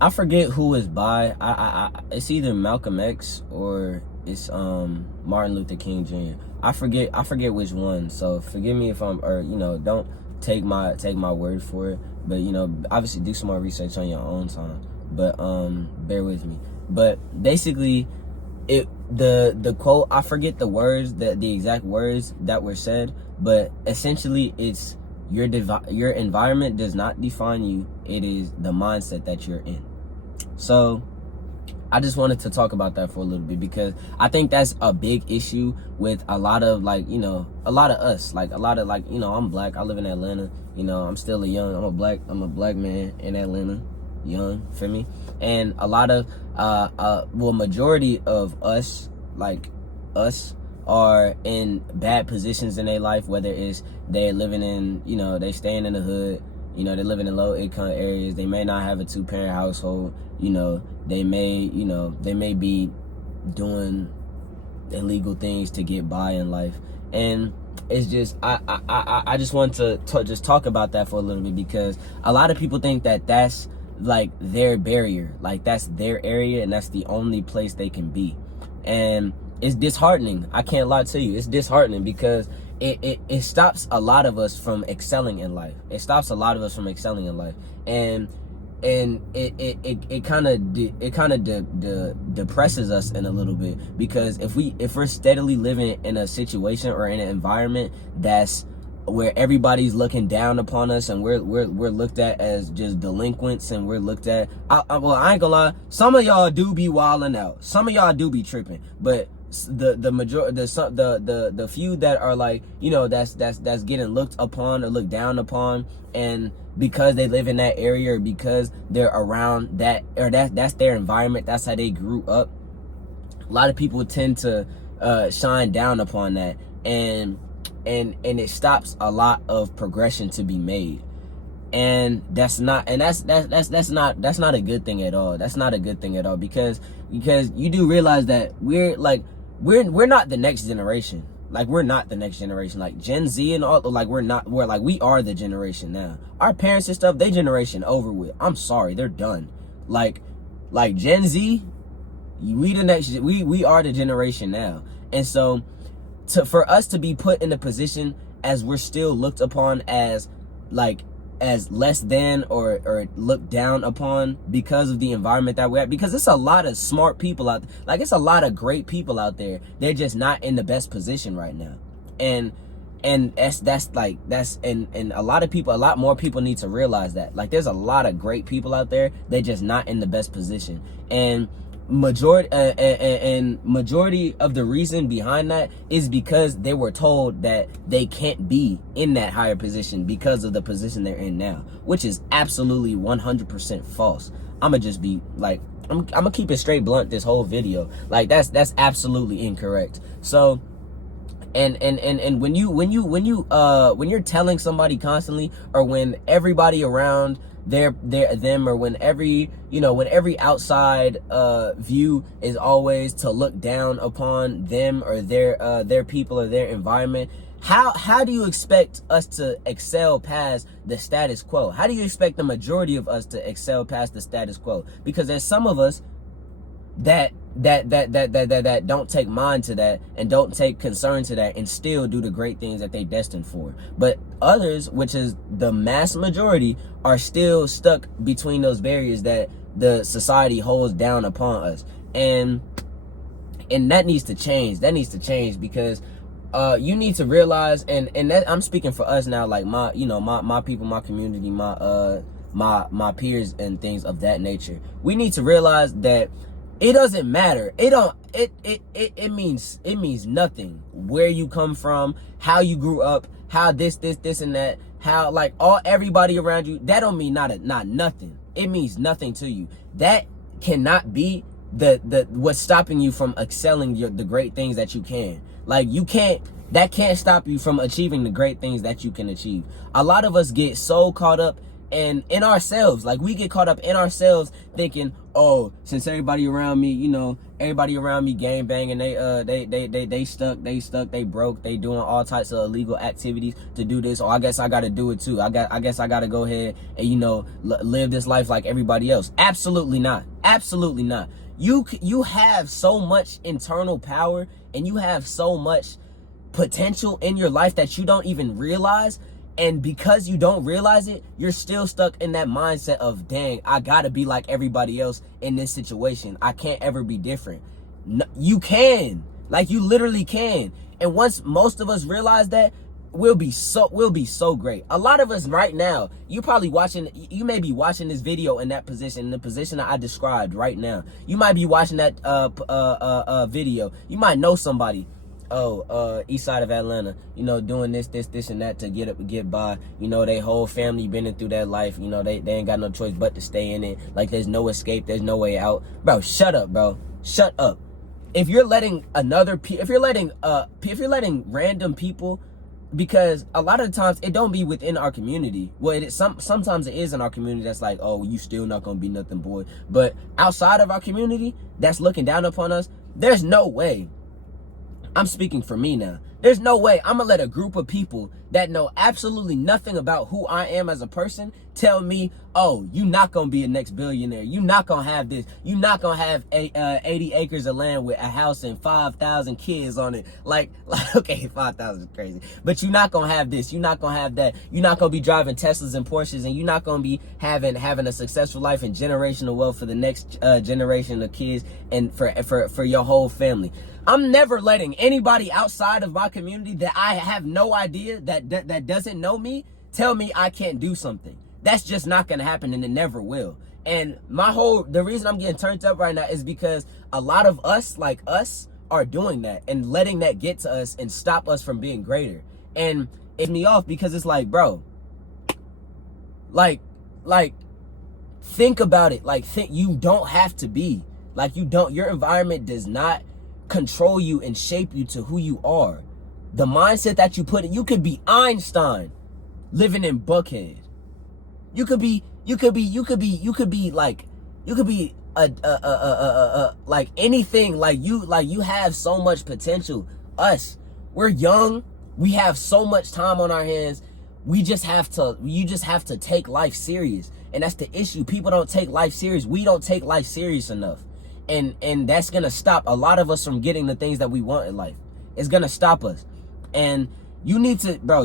I forget who it's by. It's either Malcolm X or it's Martin Luther King Jr. I forget which one. So forgive me if I'm, or don't take my word for it. But obviously do some more research on your own time. But bear with me. But basically, the quote, I forget the words, the exact words that were said, but essentially it's your environment does not define you. It is the mindset that you're in. So I just wanted to talk about that for a little bit, because I think that's a big issue with a lot of a lot of us, I'm black, I live in Atlanta, I'm still I'm a black man in Atlanta, young, for me. And a lot of majority of us, are in bad positions in their life, whether it's they're living in, they staying in the hood, they're living in low income areas, they may not have a 2-parent household, they may be doing illegal things to get by in life. And it's just, I just want to just talk about that for a little bit, because a lot of people think that that's like their barrier, like that's their area and that's the only place they can be. And it's disheartening. I can't lie to you. It's disheartening, because it stops a lot of us from excelling in life. It stops a lot of us from excelling in life. And it kind of depresses us in a little bit, because if we're steadily living in a situation or in an environment that's where everybody's looking down upon us, and we're looked at as just delinquents, and we're looked at, I ain't gonna lie, some of y'all do be wilding out, some of y'all do be tripping, but the majority, the few that are that's getting looked upon or looked down upon, and because they live in that area, or because they're around that, or that's their environment, that's how they grew up, a lot of people tend to shine down upon that, and it stops a lot of progression to be made. And that's not a good thing at all. That's not a good thing at all, because you do realize that we're not the next generation. We're not the next generation. Like Gen Z and all, we are the generation now. Our parents and stuff, they generation over with. I'm sorry, they're done. Like Gen Z, we are the generation now. And so for us to be put in a position as we're still looked upon as less than or looked down upon because of the environment that we're at, because it's a lot of smart people out there, it's a lot of great people out there, they're just not in the best position right now. And that's a lot more people need to realize that, there's a lot of great people out there, they're just not in the best position. And majority of the reason behind that is because they were told that they can't be in that higher position because of the position they're in now, which is absolutely 100% false. I'm gonna keep it straight blunt this whole video. That's absolutely incorrect. So and when you're telling somebody constantly, or when everybody around them, or when every outside view is always to look down upon them or their people or their environment, how do you expect us to excel past the status quo? How do you expect the majority of us to excel past the status quo? Because there's some of us that don't take mind to that and don't take concern to that and still do the great things that they destined for. But others, which is the mass majority, are still stuck between those barriers that the society holds down upon us. And that needs to change. That needs to change, because you need to realize, and that I'm speaking for us now, my people, my community, my peers and things of that nature. We need to realize that it doesn't matter. It means nothing where you come from, how you grew up, how this and that, how everybody around you, that don't mean not nothing. It means nothing to you. That cannot be the what's stopping you from excelling the great things that you can. That can't stop you from achieving the great things that you can achieve. A lot of us get so caught up in ourselves. We get caught up in ourselves thinking, oh, since everybody around me, everybody around me gang banging, they stuck, they broke, they doing all types of illegal activities to do this. I guess I gotta do it too. I guess I gotta go ahead and, you know, live this life like everybody else. Absolutely not. Absolutely not. You have so much internal power, and you have so much potential in your life that you don't even realize. And because you don't realize it, you're still stuck in that mindset of, dang, I gotta be like everybody else in this situation. I can't ever be different. No, you can. Like, you literally can. And once most of us realize that, we'll be so great. A lot of us right now, you may be watching this video in that position, in the position that I described right now. You might be watching that video. You might know somebody, east side of Atlanta, you know, doing this and that to get by. You know, they whole family been through that life. You know, they ain't got no choice but to stay in it. Like, there's no escape, there's no way out. Bro, shut up, bro. Shut up. If you're letting random people, because a lot of the times it don't be within our community. Well, sometimes it is in our community that's like, oh, you still not gonna be nothing, boy. But outside of our community that's looking down upon us, there's no way. I'm speaking for me now. There's no way I'm gonna let a group of people that know absolutely nothing about who I am as a person tell me, oh, you not gonna be a next billionaire. You not gonna have this. You not gonna have 80 acres of land with a house and 5,000 kids on it. Like okay, 5,000 is crazy. But you're not gonna have this. You're not gonna have that. You're not gonna be driving Teslas and Porsches, and you're not gonna be having a successful life and generational wealth for the next generation of kids and for your whole family. I'm never letting anybody outside of my community that I have no idea, that doesn't know me, tell me I can't do something. That's just not gonna happen, and it never will. And the reason I'm getting turned up right now is because a lot of us, like us, are doing that and letting that get to us and stop us from being greater. And it's me off because it's like, bro, like think about it. Like, you don't have to be like, your environment does not control you and shape you to who you are. The mindset that you put in, you could be Einstein living in Buckhead. You could be like anything. Like, you have so much potential. We're young. We have so much time on our hands. You just have to take life serious. And that's the issue. People don't take life serious. We don't take life serious enough. And that's gonna stop a lot of us from getting the things that we want in life. It's gonna stop us. And you need to, bro,